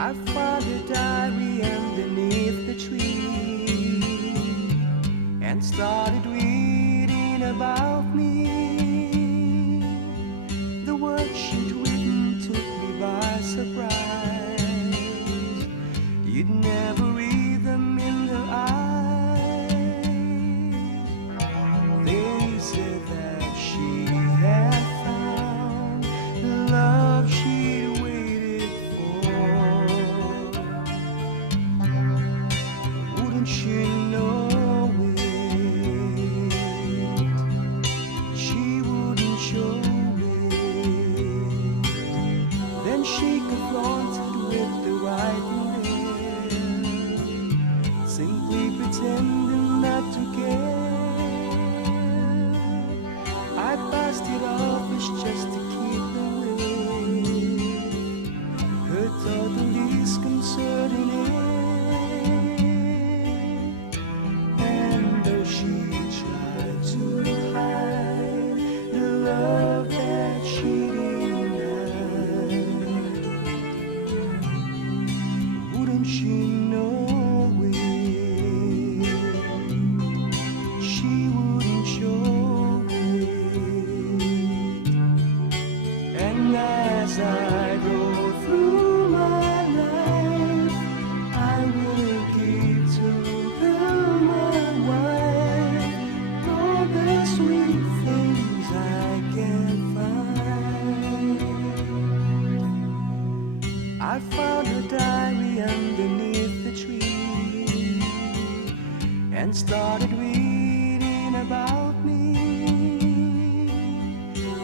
I found a diary underneath the tree and started reading about me. The words she'd written took me by surprise. You'd never read them in her eyes. They said that she had found the love she waited for. Wouldn't she know it? She wouldn't show it. Then she confronted with the writing there, simply pretending not to care. I passed it off as just to keep away her total disconcerting air. And though she tried to hide the love that she denied, wouldn't she know it? She wouldn't show it. And as I go through my life, I will give to her, my wife, all the sweet things I can find. I found her diary underneath the tree and started reading about me.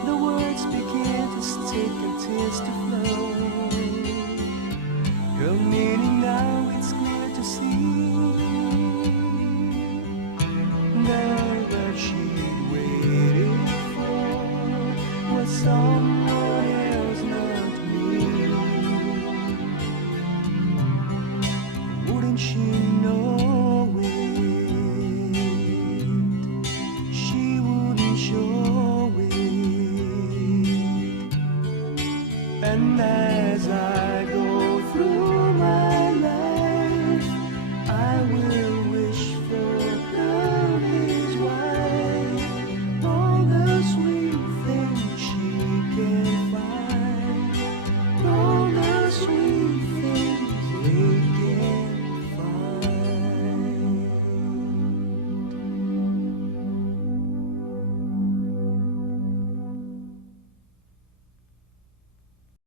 The words began to stick and tears to flow. Her meaning now it's clear to see. The love she'd waited for was someone else, not me. Wouldn't she know it? She wouldn't show it. And